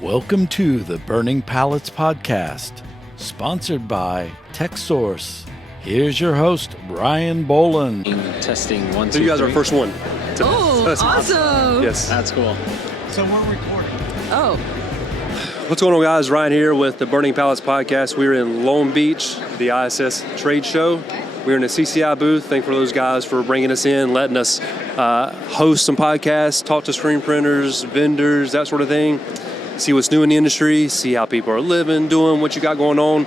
Welcome to the Burning Pallets podcast, sponsored by Texsource. Here's your host, Ryan Boland. Testing 1, 2, So you guys 3. are first one. Oh, That's awesome. Yes. That's cool. So we're recording. Oh, What's going on, guys? Ryan here with the Burning Pallets podcast. We're in Long Beach, the ISS trade show. We're in the CCI booth. Thank for those guys for bringing us in, letting us host some podcasts, talk to screen printers, vendors, that sort of thing. See what's new in the industry, see how people are living, doing what you got going on.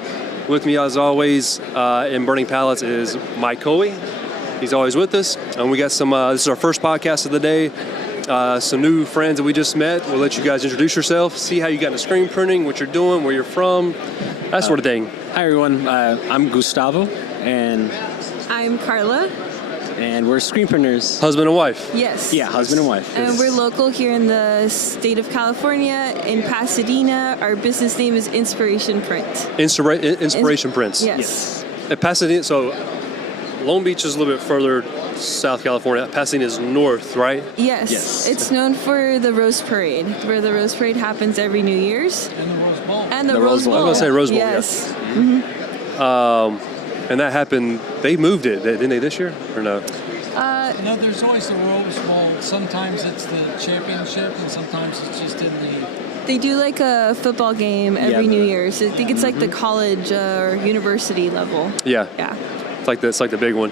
With me, as always, in Burning Pallets is Mike Coey. He's always with us. And we got some, this is our first podcast of the day. Some new friends that we just met. We'll let you guys introduce yourself, see how you got into screen printing, what you're doing, where you're from, that sort of thing. Hi, everyone. I'm Gustavo, and I'm Carla. we're screen printers. Husband and wife. Yes. Yeah, husband and wife. And we're local here in the state of California, in Pasadena. Our business name is Inspiration Print. Inspiration Prints. Yes. At Pasadena, so Long Beach is a little bit further South California. Pasadena is north, right? Yes. Yes. It's known for the Rose Parade, where the Rose Parade happens every New Year's. And the Rose Bowl. And the The Rose Rose Bowl. Bowl. I was gonna say Rose Bowl, Yes. And that happened, they moved it, didn't they, this year? Or no? No, there's always the Rose Bowl. Sometimes it's the championship, and sometimes it's just in the. They do like a football game every Yeah, New Year's. I think it's like the college or university level. Yeah. Yeah. It's like the big one.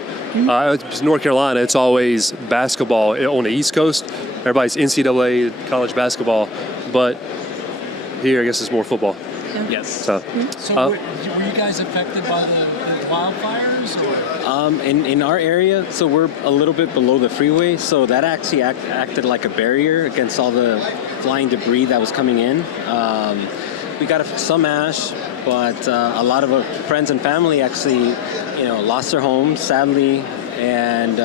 North Carolina, it's always basketball on the East Coast. Everybody's NCAA college basketball, but here I guess it's more football. Yes. So So were you guys affected by the wildfires? Or? In our area, so we're a little bit below the freeway, so that actually acted like a barrier against all the flying debris that was coming in. We got some ash, but a lot of our friends and family actually, lost their homes, sadly, and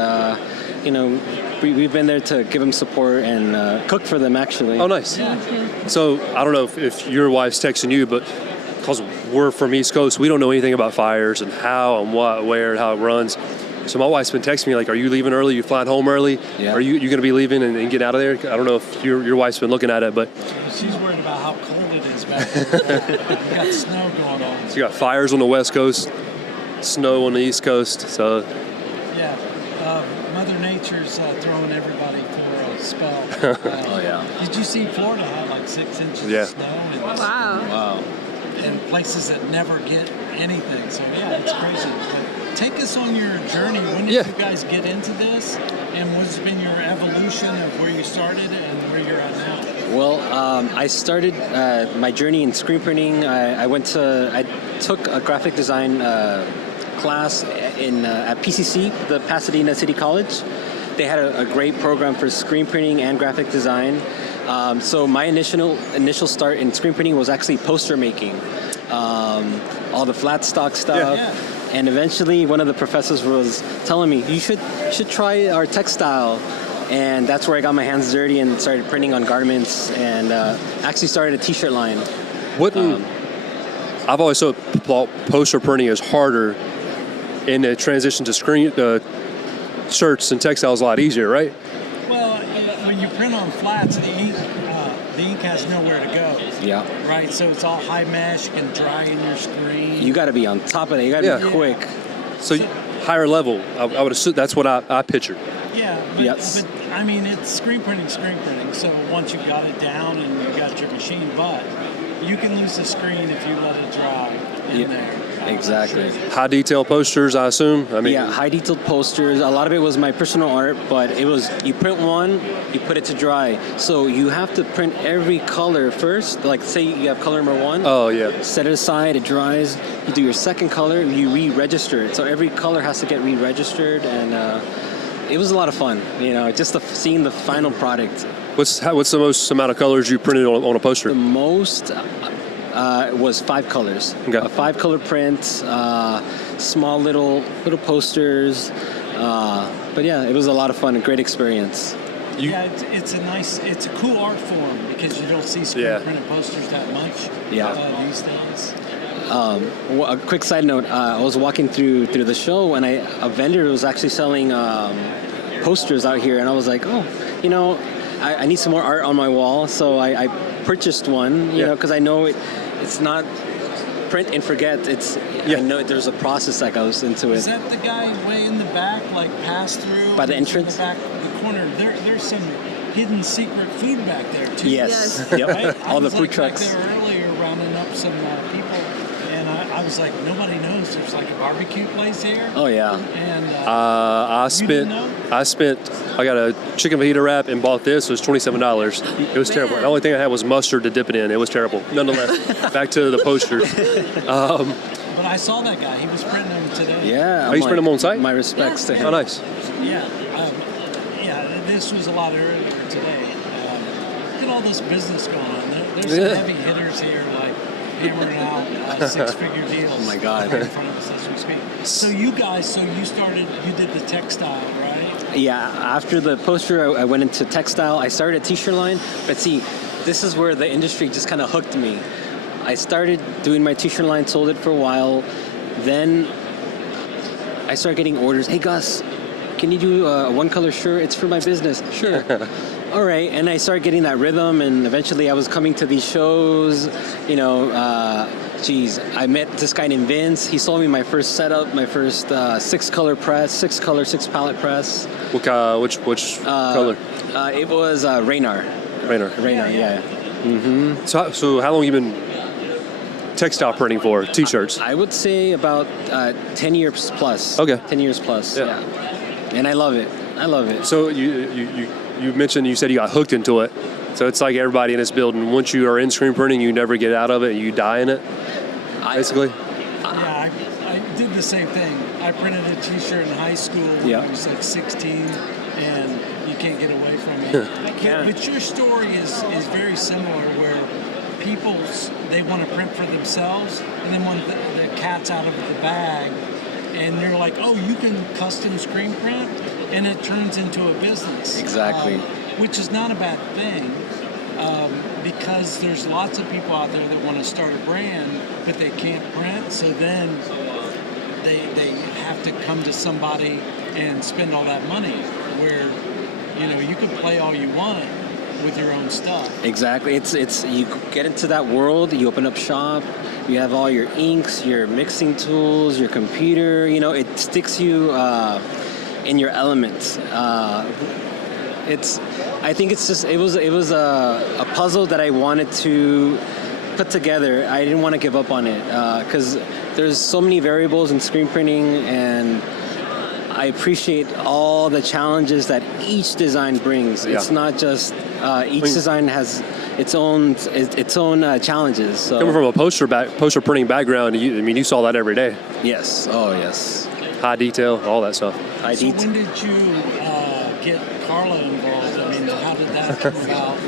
we've been there to give them support and cook for them, actually. oh, nice. So I don't know if your wife's texting you, but because we're from East Coast, we don't know anything about fires and how and what, where, and how it runs. So my wife's been texting me like, "Are you leaving early? You flying home early? Yeah. Are you going to be leaving and getting out of there?" I don't know if your wife's been looking at it, but She's worried about how cold it is back there. We got snow going on. you got fires on the West Coast, snow on the East Coast. So Yeah. Mother Nature's throwing everybody for a spell. Oh, yeah. Did you see Florida had like 6 inches Yeah. of snow? And, Wow. Wow. and places that never get anything. So yeah, it's crazy. But take us on your journey. When did Yeah. you guys get into this? And what's been your evolution of where you started and where you're at now? Well, I started my journey in screen printing. I took a graphic design class at PCC, the Pasadena City College. They had a great program for screen printing and graphic design. So my initial start in screen printing was actually poster making, all the flat stock stuff. Yeah. And eventually, one of the professors was telling me, "You should try our textile." And that's where I got my hands dirty and started printing on garments, and actually started a T-shirt line. I've always thought poster printing is harder, and the transition to screen shirts and textiles is a lot easier, right? Well, when you print on flats, the ink has nowhere to go. Yeah. Right, so it's all high mesh, can dry in your screen. You got to be on top of it. You got to Yeah. be quick. So higher level, I would assume that's what I pictured. Yeah, Yes. but I mean, it's screen printing. So once you got it down and you got your machine, but you can lose the screen if you let it dry in there. Exactly. High detail posters, I assume. I mean, Yeah, high detailed posters. A lot of it was my personal art, but it was, you print one, you put it to dry. So you have to print every color first. Like say you have color number 1. Oh yeah. Set it aside, it dries. You do your second color, you re-register it. So every color has to get re-registered, and it was a lot of fun. Just seeing the final product. What's the most amount of colors you printed on a poster? The most was 5 colors. Okay. A 5-color print, small little posters. But yeah, it was a lot of fun, a great experience. Yeah, it's a cool art form because you don't see screen printed posters that much these days. A quick side note, I was walking through the show, and a vendor was actually selling posters out here, and I was like, I need some more art on my wall, so I purchased one, you know, because I know it's not print and forget. I know there's a process that goes into it. Is that the guy way in the back, like pass through? By the entrance? In the back, the corner. There's some hidden secret food back there too. Yes. Yes. Yep. Right? All the food back trucks. there earlier rounding up some people, and I was like, nobody knows there's like a barbecue place here. Oh yeah. And I got a chicken fajita wrap and bought this. It was $27. It was terrible. The only thing I had was mustard to dip it in. It was terrible. Nonetheless, back to the posters. but I saw that guy. He was printing them today. Yeah. you print them on site? My respects to him. Oh, nice. Yeah. This was a lot earlier today. Look at all this business going on. There's some heavy hitters here, like hammering out six-figure deals. Oh my God. In front of us as we speak. So you did the textile, right? Yeah, after the poster, I went into textile. I started a t-shirt line, but see, this is where the industry just kind of hooked me. I started doing my t-shirt line, sold it for a while. Then I started getting orders. Hey, Gus, can you do a one-color shirt? It's for my business. Sure. All right. And I started getting that rhythm, and eventually I was coming to these shows. You know, I met this guy named Vince. He sold me my first setup, my first six-color press, six-pallet press. Which color? It was Raynor. Raynor. Yeah. Mm-hmm. So how long have you been textile printing for t-shirts? I would say about 10 years plus. Okay. 10 years plus. Yeah. And I love it. So you mentioned, you said you got hooked into it. So it's like everybody in this building, once you are in screen printing, you never get out of it, you die in it, basically? I did the same thing. I printed a t-shirt in high school when I was like 16, and you can't get away from it. But your story is very similar, where people, they want to print for themselves, and then when the cat's out of the bag, and they're like, oh, you can custom screen print, and it turns into a business. Exactly. Which is not a bad thing, because there's lots of people out there that want to start a brand, but they can't print, so then they have to come to somebody and spend all that money, where, you know, you can play all you want with your own stuff. Exactly. It's you get into that world, you open up shop, you have all your inks, your mixing tools, your computer, you know, it sticks you in your element. I think it's just, it was a puzzle that I wanted to put together. I didn't want to give up on it, because there's so many variables in screen printing, and I appreciate all the challenges that each design brings. It's not just each design has its own challenges. So. Coming from a poster printing background, you saw that every day. Yes. Oh, yes. High detail, all that stuff. When did you get Carla involved? I mean, how did that come about?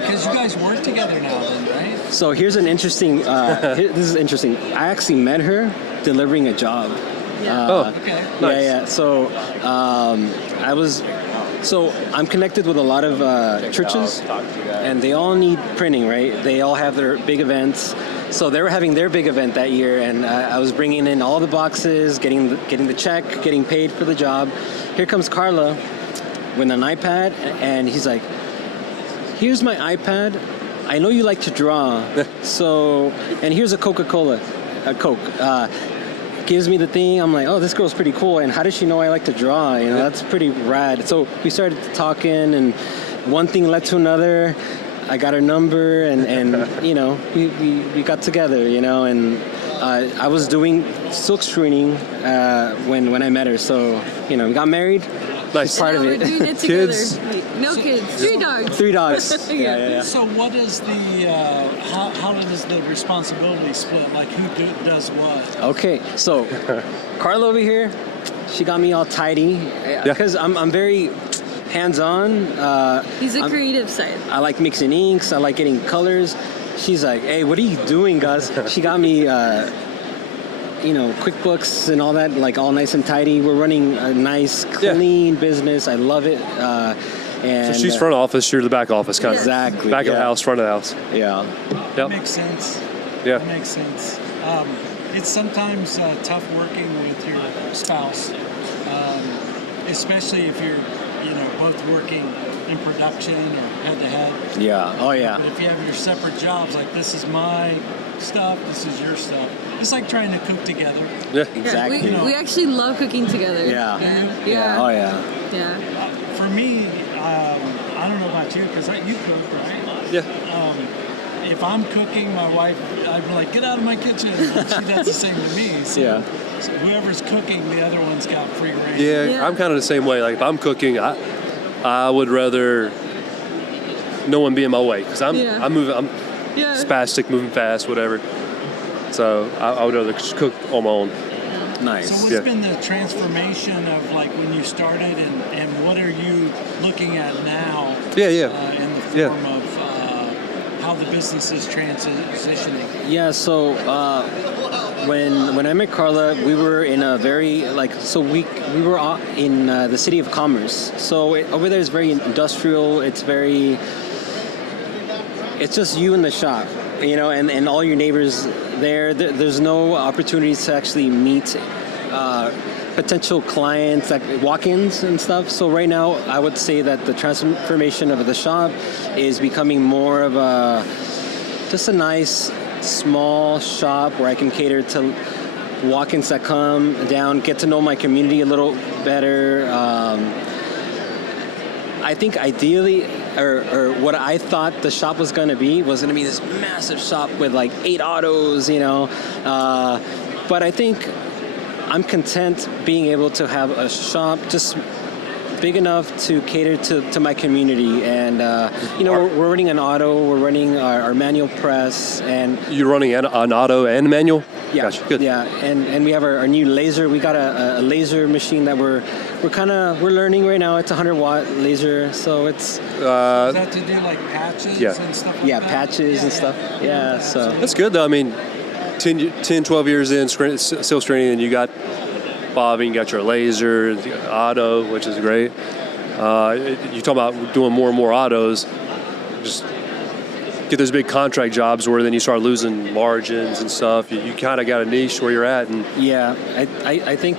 Because you guys work together now, then, right? So here's an interesting. This is interesting. I actually met her delivering a job. Okay. Nice. Yeah. So I'm connected with a lot of churches, and they all need printing, right? They all have their big events. So they were having their big event that year, and I was bringing in all the boxes, getting the check, getting paid for the job. Here comes Carla with an iPad, and he's like, "Here's my iPad. I know you like to draw, and here's a Coca-Cola, a Coke." Gives me the thing. I'm like, oh, this girl's pretty cool. And how does she know I like to draw? You know, that's pretty rad. So we started talking, and one thing led to another. I got her number, and you know, we got together. You know, and I was doing silk screening when I met her. So you know, we got married. Nice. She's part of it. We're doing it together. Kids? No kids. 3 dogs. 3 dogs. Yeah. So what is how does the responsibility split? Like who does what? Okay, so Carla over here, she got me all tidy because I'm very hands-on. He's a creative side. I like mixing inks. I like getting colors. She's like, hey, what are you doing, Gus? She got me, QuickBooks and all that, like all nice and tidy. We're running a nice, clean business. I love it. And So she's front office, you're the back office, kind of. Exactly. Back of the house, front of the house. Yeah. That makes sense. Yeah. That makes sense. It's sometimes tough working with your spouse, especially if you're, both working in production or head-to-head. Yeah. Oh, yeah. But if you have your separate jobs, like this is my stuff, this is your stuff. It's like trying to cook together. Yeah. Exactly. We actually love cooking together. Yeah. Do you? Yeah. Oh, yeah. Yeah. For me, I don't know about you, because you cook, right? Yeah. If I'm cooking, my wife, I'd be like, get out of my kitchen. And she does the same to me. So, Yeah. so whoever's cooking, the other one's got free reign. Yeah, I'm kind of the same way. Like if I'm cooking, I would rather no one be in my way because I'm moving. I'm spastic, moving fast, whatever. So I would rather just cook on my own. Nice. So what's been the transformation of like when you started, and what are you looking at now? In the form of how the business is transitioning. Yeah. So when I met Carla, we were in a very we were in the city of Commerce. So over there is very industrial. It's just you in the shop, and all your neighbors there. There's no opportunities to actually meet potential clients, like walk-ins and stuff. So right now, I would say that the transformation of the shop is becoming more of just a nice, small shop where I can cater to walk-ins that come down, get to know my community a little better. I think ideally, or what I thought the shop was going to be this massive shop with like 8 autos, but I think I'm content being able to have a shop just big enough to cater to my community. And, we're running an auto, we're running our manual press. And you're running an auto and manual? Yeah. Gotcha. Good. Yeah, and we have our new laser. We got a laser machine that we're learning right now. It's a 100-watt laser, so it's... Is that to do like patches and stuff like that? Yeah, patches and stuff. Yeah, so... That's good, though. I mean, 10, 12 years in sales training, and you got bobbing, you got your laser, the auto, which is great. You talk about doing more and more autos, just get those big contract jobs where then you start losing margins and stuff. You kind of got a niche where you're at. And yeah, I think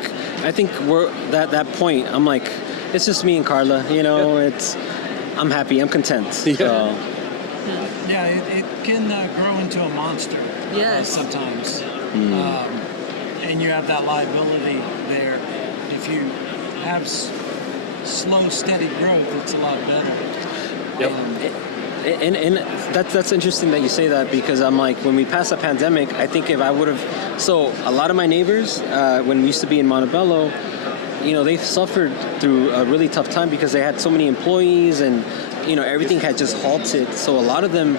we're at that point. I'm like, it's just me and Carla, I'm happy, I'm content. So. Yeah, it can grow into a monster. Yes. Sometimes. And you have that liability there. If you have slow, steady growth, it's a lot better. Yep. And that's interesting that you say that, because I'm like, when we passed the pandemic, I think if I would have... So a lot of my neighbors, when we used to be in Montebello, they suffered through a really tough time because they had so many employees and, everything had just halted. So a lot of them,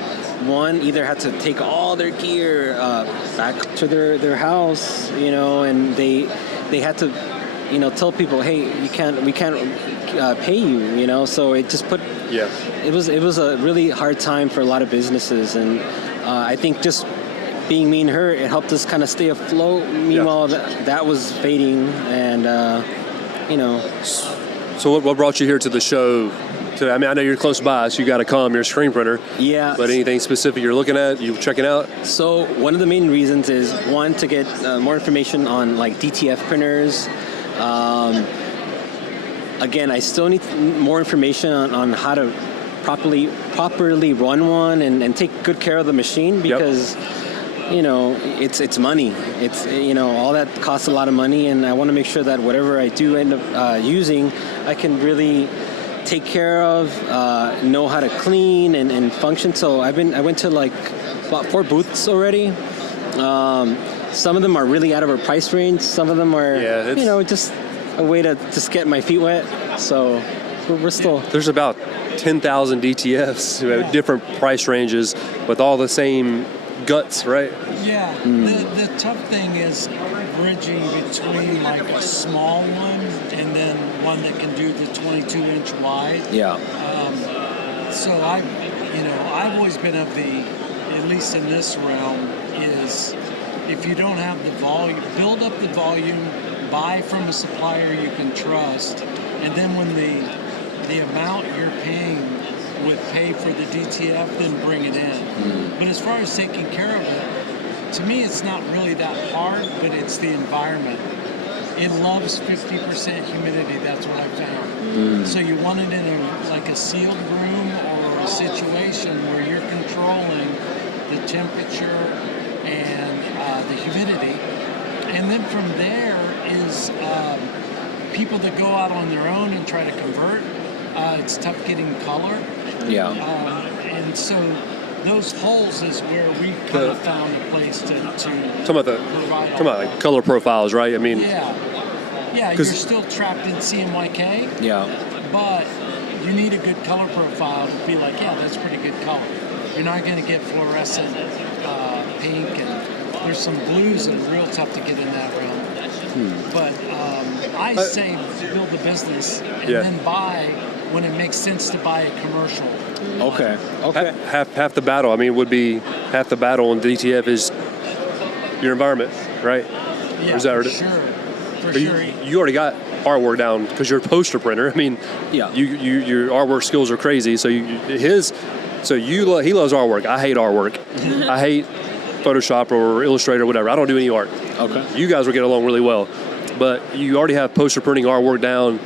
either had to take all their gear back to their house, and they had to, tell people, hey, we can't pay you, so it just put... Yeah. It was a really hard time for a lot of businesses, and I think just being me and her, it helped us kind of stay afloat. Meanwhile, that was fading, and So what brought you here to the show today? I mean, I know you're close by, so you got to come. You're a screen printer. Yeah. But anything specific you're looking at, you checking out? So one of the main reasons is, one, to get more information on like DTF printers. Again, I still need more information on how to properly run one and take good care of the machine, because it's money. It's all that costs a lot of money, and I want to make sure that whatever I do end up using, I can really take care of, know how to clean and function. So I went to like about 4 booths already. Some of them are really out of our price range. Some of them are just a way to just get my feet wet. So we're still... There's about 10,000 DTFs who have different price ranges with all the same guts, right? Yeah. The tough thing is bridging between like a small one and then one that can do the 22-inch wide. Yeah. So I've always been of the, at least in this realm, is if you don't have the volume, build up the volume, buy from a supplier you can trust, and then when the amount you're paying would pay for the DTF, then bring it in. But as far as taking care of it, to me it's not really that hard, but it's the environment. It loves 50% humidity, that's what I found. So you want it in a like a sealed room or a situation where you're controlling the temperature and the humidity. And then from there is people that go out on their own and try to convert. It's tough getting color. Yeah. And so those holes is where we kind of found a place to Talking about like color profiles, right? I mean, yeah, you're still trapped in CMYK. Yeah. But you need a good color profile to be like, yeah, that's pretty good color. You're not going to get fluorescent pink, and there's some blues that are real tough to get in that realm. But I say build the business and then buy when it makes sense to buy a commercial. Okay. Half the battle, I mean, would be half the battle in DTF is your environment, right? Yeah, is that for right? sure. You already got artwork down because you're a poster printer. I mean, your artwork skills are crazy. So he loves artwork. I hate artwork. I hate Photoshop or Illustrator or whatever. I don't do any art. Okay. You guys will get along really well, but you already have poster printing artwork down.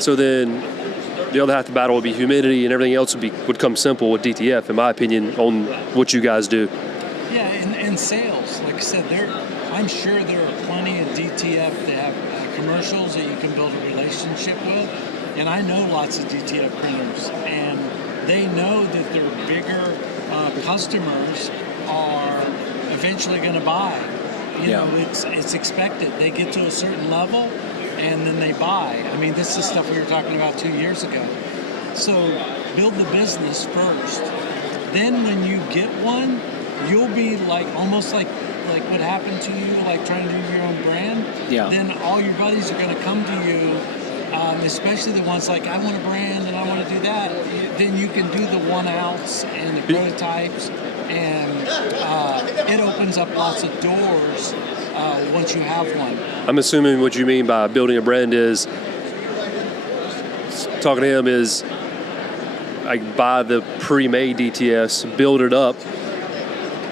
So then the other half of the battle would be humidity, and everything else would come simple with DTF, in my opinion, on what you guys do. Yeah, and sales. Like I said, I'm sure there are plenty of DTF that have commercials that you can build a relationship with. And I know lots of DTF printers, and they know that their bigger customers are eventually going to buy. You know, it's expected. They get to a certain level, and then they buy. I mean, this is stuff we were talking about 2 years ago. So build the business first. Then when you get one, you'll be like almost like what happened to you, like trying to do your own brand. Yeah. Then all your buddies are going to come to you, especially the ones like, I want a brand and I want to do that. Then you can do the one-outs and the prototypes, and it opens up lots of doors once you have one. I'm assuming what you mean by building a brand is, talking to him is, like, buy the pre-made DTS, build it up.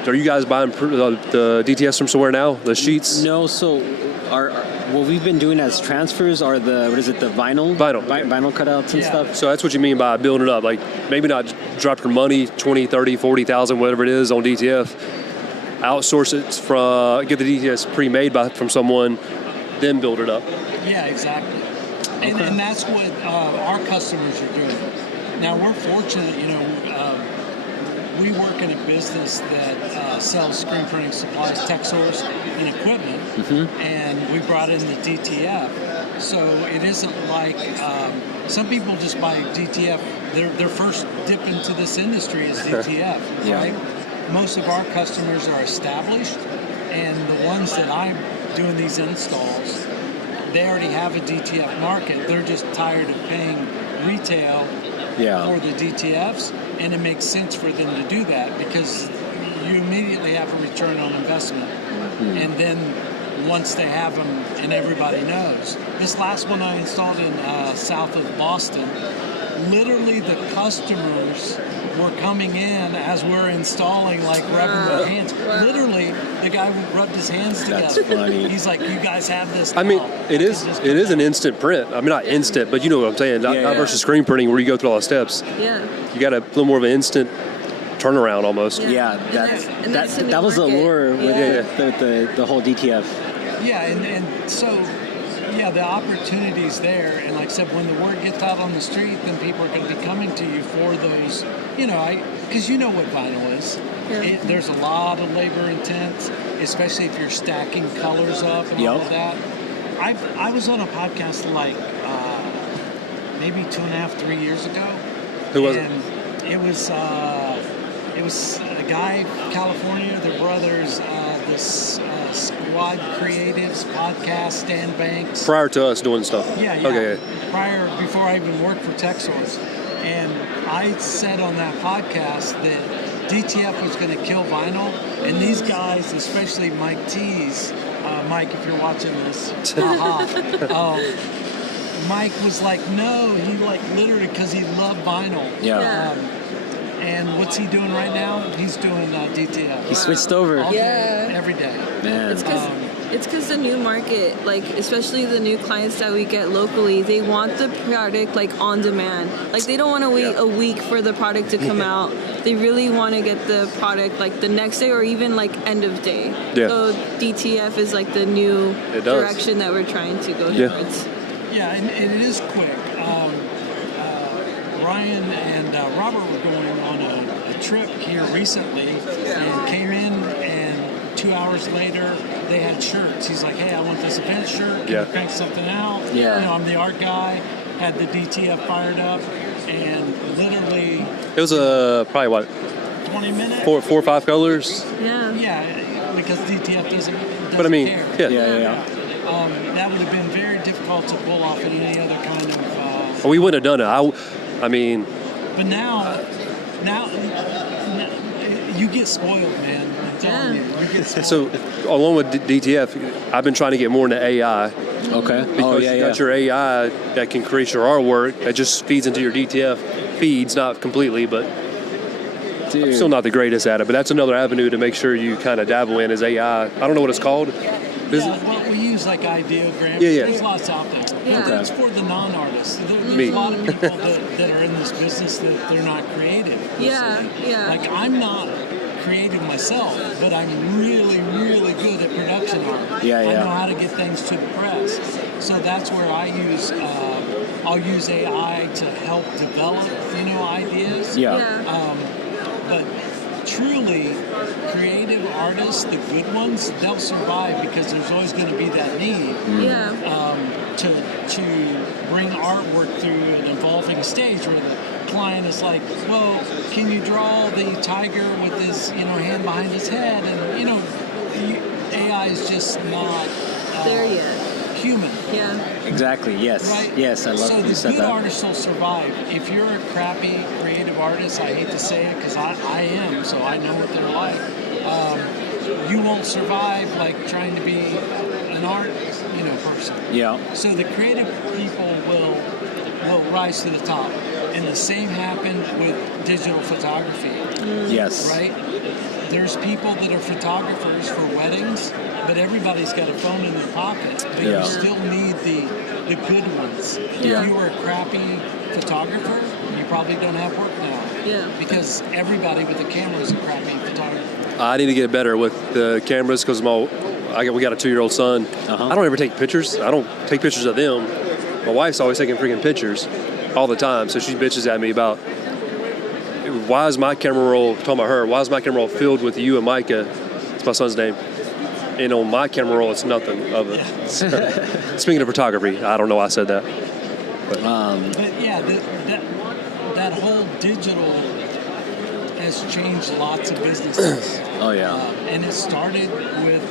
Are you guys buying the DTS from somewhere now, the sheets? No, so what we've been doing as transfers are the vinyl cutouts and stuff. So that's what you mean by building it up. Like, maybe not drop your money, 20, 30, 40,000, whatever it is on DTF. Outsource it get the DTS pre-made from someone, then build it up. Yeah, exactly. And that's what our customers are doing. Now, we're fortunate, we work in a business that sells screen printing supplies, Texsource, and equipment, and we brought in the DTF. So it isn't like some people just buy DTF. Their first dip into this industry is DTF, right? Most of our customers are established, and the ones that I'm doing these installs, they already have a DTF market. They're just tired of paying retail for the DTFs, and it makes sense for them to do that because you immediately have a return on investment. And then once they have them and everybody knows. This last one I installed in south of Boston, literally the customers were coming in as we're installing, like rubbing their hands. Literally, the guy rubbed his hands together. That's funny. He's like, "You guys have this." I mean, it is an instant print. I mean, not instant, but you know what I'm saying. Not versus screen printing where you go through all the steps. Yeah. You got a little more of an instant turnaround almost. Yeah, that was the allure with the whole DTF. Yeah, and so. Yeah, the opportunity's there, and like I said, when the word gets out on the street, then people are going to be coming to you for those, because you know what vinyl is. Yeah. There's a lot of labor intense, especially if you're stacking colors up and all of that. I was on a podcast like maybe 2.5, 3 years ago. Who was it? It was a guy, California, their brothers, this Squad Creatives podcast, Stan Banks. Prior to us doing stuff. Yeah. Okay. Before I even worked for Texsource. And I said on that podcast that DTF was going to kill vinyl. And these guys, especially Mike Tees, Mike, if you're watching this, Mike was like, no, he literally, because he loved vinyl. Yeah. And what's he doing right now? He's doing DTF. He switched over. Every day. Man. It's because It's because the new market, like especially the new clients that we get locally, they want the product like on demand. Like they don't want to wait a week for the product to come out. They really want to get the product like the next day or even like end of day. Yeah. So DTF is like the new direction that we're trying to go towards. Yeah, and it is quick. Ryan and Robert were going on a trip here recently and came in, and 2 hours later they had shirts. He's like, hey, I want this event shirt. Can you crank something out? Yeah. You know, I'm the art guy. Had the DTF fired up, and literally... It was probably, what? 20 minutes? 4 or 5 colors? Yeah, because DTF doesn't But I mean, care. yeah. That would have been very difficult to pull off in any other kind of... We wouldn't have done it. I mean... But now you get spoiled, man. I'm telling you get spoiled. So, along with DTF, I've been trying to get more into AI. Okay. Because you got your AI that can create your artwork that just feeds into your DTF feeds, not completely, but I'm still not the greatest at it. But that's another avenue to make sure you kind of dabble in is AI. I don't know what it's called. Well, we use like ideograms. Yeah. There's lots out there. Yeah. But it's for the non-artists. There's Me. a lot of people that are in this business that they're not creative. Yeah. Like I'm not creative myself, but I'm really, really good at production art. I know how to get things to the press. So that's where I use, I'll use AI to help develop, ideas. But truly, creative artists, the good ones, they'll survive because there's always going to be that need to bring artwork through an evolving stage where the client is like, well, can you draw the tiger with his hand behind his head? And AI is just not there yet. Human. Yeah. Exactly. Yes. Right? Yes, I love so you the said good that. artists will survive. If you're a crappy creative artist, I hate to say it because I am, so I know what they're like. You won't survive like trying to be an art, person. Yeah. So the creative people will rise to the top, and the same happened with digital photography. Yes. Right. There's people that are photographers for weddings, but everybody's got a phone in their pocket. But you still need the good ones. If you were a crappy photographer, you probably don't have work now. Yeah. Because everybody with a camera is a crappy photographer. I need to get better with the cameras because we got a 2-year-old son. I don't ever take pictures. I don't take pictures of them. My wife's always taking freaking pictures all the time, so she bitches at me about why is my camera roll, talking about her, why is my camera roll filled with you and Micah? It's my son's name. And on my camera roll, it's nothing of it. Speaking of photography, I don't know why I said that. But yeah, that whole digital has changed lots of businesses. And it started with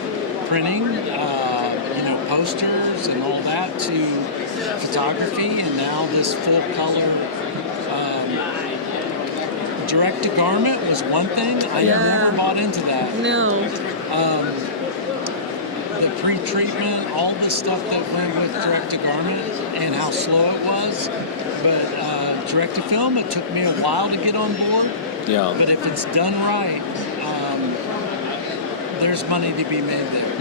printing, posters and all that to photography, and now this full color. Direct to garment was one thing. I never bought into that. No. The pre-treatment, all the stuff that went with direct to garment and how slow it was. But direct to film, it took me a while to get on board. Yeah. But if it's done right, there's money to be made there.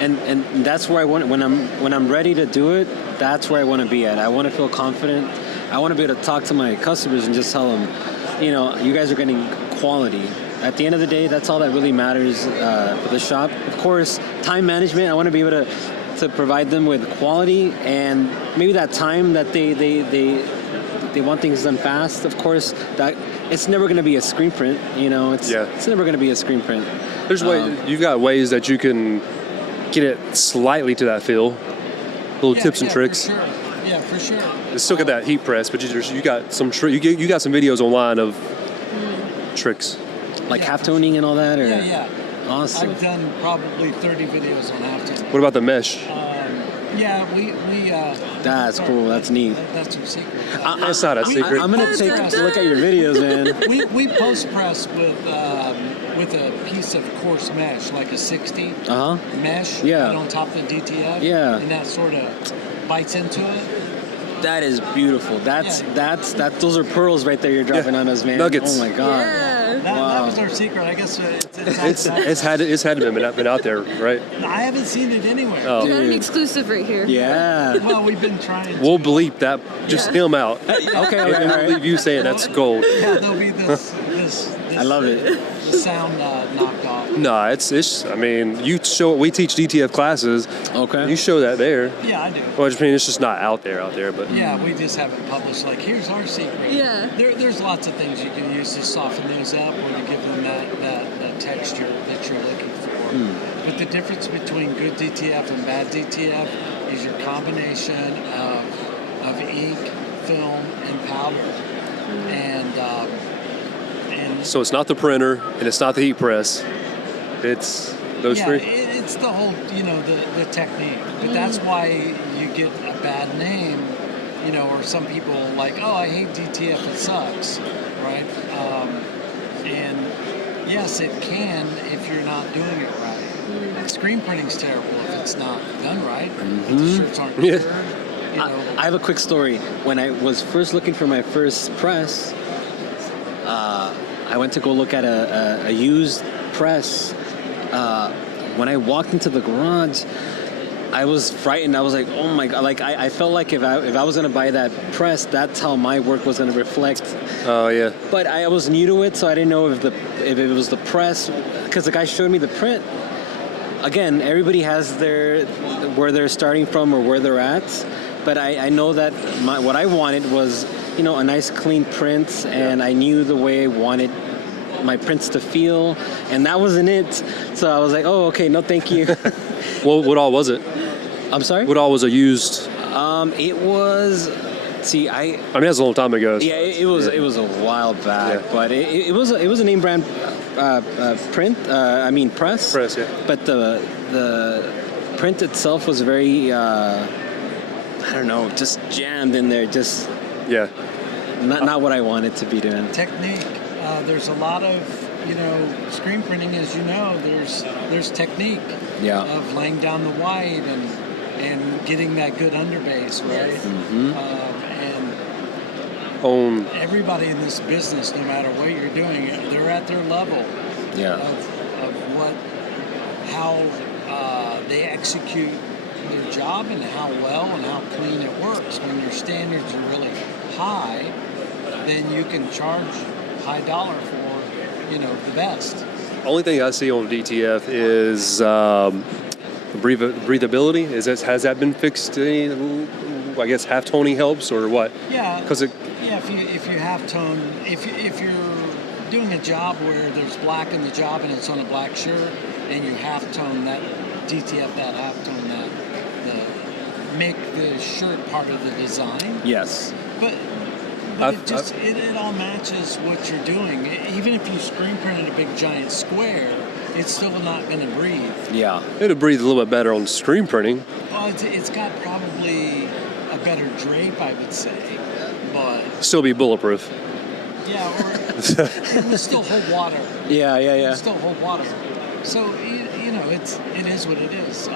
And that's where I want when I'm ready to do it. That's where I want to be at. I want to feel confident. I want to be able to talk to my customers and just tell them, you guys are getting quality. At the end of the day, that's all that really matters for the shop. Of course, time management. I want to be able to provide them with quality and maybe that time that they want things done fast. Of course, that it's never going to be a screen print. It's never going to be a screen print. There's you've got ways that you can get it slightly to that feel. Little tips and tricks. For sure. Yeah, for sure. It's still got that heat press, but you got some you got some videos online of tricks. Like halftoning and all that? Or? Yeah. Awesome. I've done probably 30 videos on halftone. What about the mesh? We that's cool. That's neat. That's some secret. That's not a secret. I'm gonna take a look at your videos, man. We post press with a piece of coarse mesh, like a 60 mesh, right on top of the DTF. Yeah. And that sort of bites into it. That is beautiful. Those are pearls right there you're dropping on us, man. Nuggets. Oh my god. Yeah. That was our secret. I guess It's had to been out there, right? I haven't seen it anywhere. Oh. We got an exclusive right here. Yeah. Well, we've been trying. We'll bleep that. Just him out. Okay. And All we'll right. leave you saying that's gold. Yeah, there'll be this I love it. the sound knocked off. No, it's. I mean, we teach DTF classes. Okay. You show that there. Yeah, I do. Well, I just mean it's just not out there. But Yeah, we just haven't published. Like, here's our secret. Yeah. There's lots of things you can use to soften those up or to give them that texture that you're looking for. But the difference between good DTF and bad DTF is your combination of ink, film, and powder. And So it's not the printer and it's not the heat press. It's those three. It's the whole, the technique. But that's why you get a bad name, or some people like, oh, I hate DTF, it sucks, right? And yes, it can if you're not doing it right. Screen printing's terrible if it's not done right. If the shirts aren't Yeah. cured, I have a quick story. When I was first looking for my first press, I went to go look at a used press. When I walked into the garage, I was frightened. I was like, oh my God. Like, I felt like if I was going to buy that press, that's how my work was going to reflect. Oh yeah. But I was new to it, so I didn't know if it was the press, because the guy showed me the print. Again, everybody has where they're starting from or where they're at. But I know that what I wanted was, a nice clean print, and I knew the way I wanted my prints to feel, and that wasn't it. So I was like, oh, okay, no, thank you. Well, what all was it? I'm sorry? What all was a used? It was. See, I mean, that's a long time ago. Yeah, it was a while back, Yeah. but it was a name brand press. Press, yeah. But the print itself was very I don't know, just jammed in there, just Yeah. not what I wanted to be doing. technique. There's a lot of, screen printing, as you know, there's technique Yeah. of laying down the white and getting that good underbase, right? And On everybody in this business, no matter what you're doing, they're at their level Yeah. of how they execute their job and how well and how clean it works. When your standards are really high, then you can charge high dollar for, the best. only thing I see on DTF is breathability. Has that been fixed? I guess half toning helps, or what? Yeah. Because if you half tone, if you're doing a job where there's black in the job and it's on a black shirt, and you half tone that DTF, that half tone that, make the shirt part of the design. Yes. But it all matches what you're doing. Even if you screen printed a big giant square, it's still not going to breathe. Yeah. it'll breathe a little bit better on screen printing. Well, it's got probably a better drape, I would say, but Still be bulletproof. yeah, or it would still hold water. Yeah. It would still hold water. So it is what it is.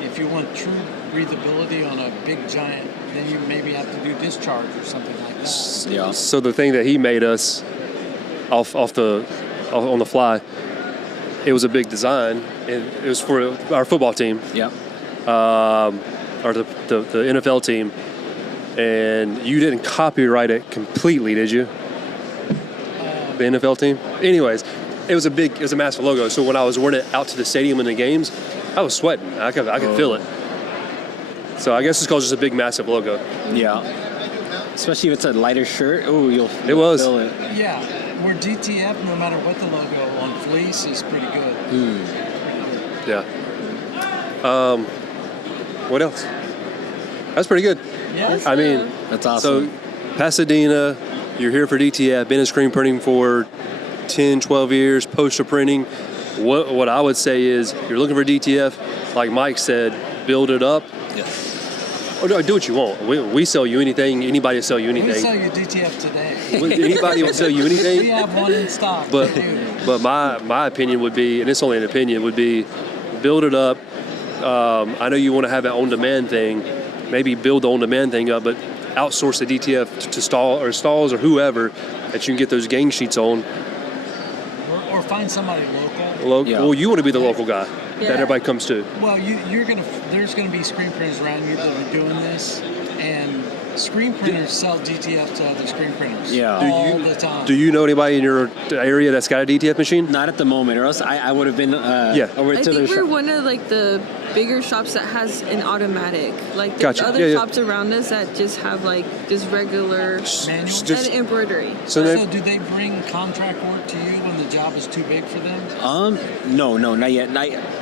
If you want true breathability on a big giant, then you maybe have to do discharge or something like that. Yeah. So the thing that he made us on the fly, it was a big design, and it was for our football team, Yeah. or the NFL team, and you didn't copyright it completely, did you? The NFL team. Anyways, it was a massive logo. So when I was wearing it out to the stadium in the games, I was sweating. I could feel it. So I guess it's because it's a big, massive logo. Yeah. Especially if it's a lighter shirt. Oh, you'll It was. feel it. Yeah, where DTF, no matter what the logo on fleece, is pretty good. Yeah. What else? That's pretty good. Yeah. I mean, That's awesome. so Pasadena, you're here for DTF, been in screen printing for 10, 12 years, poster printing. What I would say is, you're looking for DTF, like Mike said, build it up. Yes. Or do what you want. We sell you anything. Anybody will sell you We anything. sell you DTF today. Anybody will sell you We anything. have one in stock. But for you. but my opinion would be, and it's only an opinion, would be build it up. I know you want to have an on-demand thing. Maybe build the on-demand thing up, but outsource the DTF to stalls or whoever that you can get those gang sheets on. find somebody local. Yeah. Well, you want to be the local guy Yeah. that everybody comes to. Well, there's gonna be screen printers around you that are doing this, and screen printers sell DTF to other screen printers. Yeah. all the time. Do you know anybody in your area that's got a DTF machine? Not at the moment, or else I would have been over I to think the we're shop. one of like the bigger shops that has an automatic. Like there's Gotcha. other Yeah, yeah. shops around us that just have like just regular Manual? Just- and embroidery. So So then, do they bring contract work to you when the job is too big for them? No, not yet.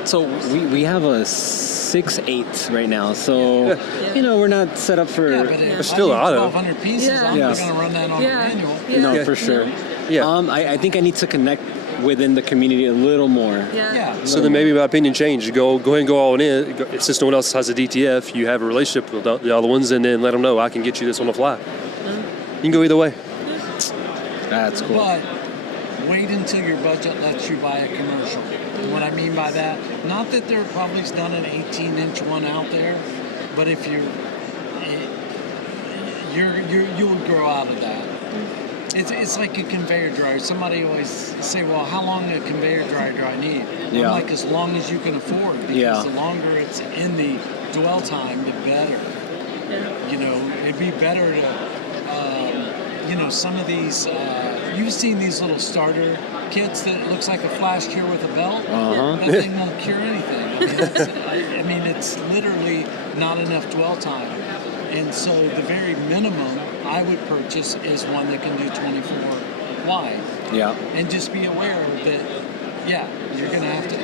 So we have a 6/8 right now. So we're not set up for. Yeah, but It's still I need auto. 1,200 pieces. Yeah. I'm Yeah. not going to run that on a Yeah. manual. Yeah. No, Yeah. for sure. yeah. I think I need to connect within the community a little more. Yeah. So then maybe my opinion changed. Go ahead and go all in. Since no one else has a DTF, you have a relationship with the other ones, and then let them know I can get you this on the fly. You can go either way. That's cool. But wait until your budget lets you buy a commercial. And what I mean by that, not that there probably is not an 18-inch one out there, but if you'll grow out of that. It's like a conveyor dryer. Somebody always say, well, how long a conveyor dryer do I need? Yeah. I'm like, as long as you can afford, because Yeah. the longer it's in the dwell time, the better. It'd be better to, some of these, you've seen these little starter kits that looks like a flash cure with a belt. Uh-huh. That thing won't cure anything. I mean, it's literally not enough dwell time. And so the very minimum I would purchase is one that can do 24 wide. Yeah. And just be aware that, you're going to have to.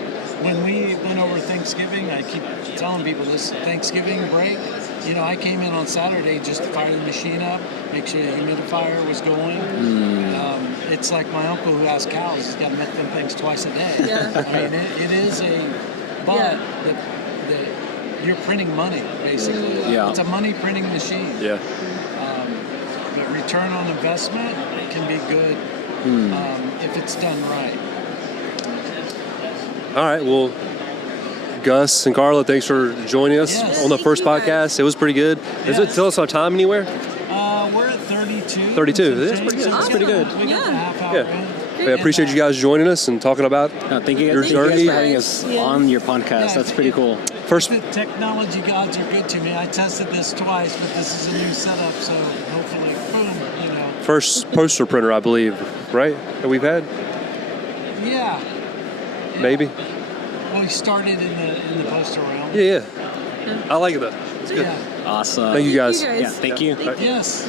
When we went over Thanksgiving, I keep telling people this Thanksgiving break, I came in on Saturday just to fire the machine up, make sure the humidifier was going. It's like my uncle who has cows. He's got to milk them things twice a day. Yeah. I mean, it is but you're printing money, basically. Yeah. It's a money printing machine. Yeah. But return on investment can be good if it's done right. All right. Well, Gus and Carla, thanks for joining us Yes. on the Thank first you, guys. podcast. It was pretty good. Does it Yes. tell us our time anywhere? We're at 32. 32. That's pretty good. That's pretty good. We got Yeah. the half hour Yeah. in. I appreciate you guys joining us and talking about No, thank you Your guys, thank you guys journey. for having us Yeah. on your podcast. Yeah. That's pretty cool. first. The technology gods are good to me. I tested this twice, but this is a new setup, so hopefully, boom, First poster printer, I believe, right? That we've had, Yeah. maybe. Well, we started in the poster realm. Yeah. I like it though. It's good. Yeah. Awesome. Thank you guys. Yeah, thank you. Yes.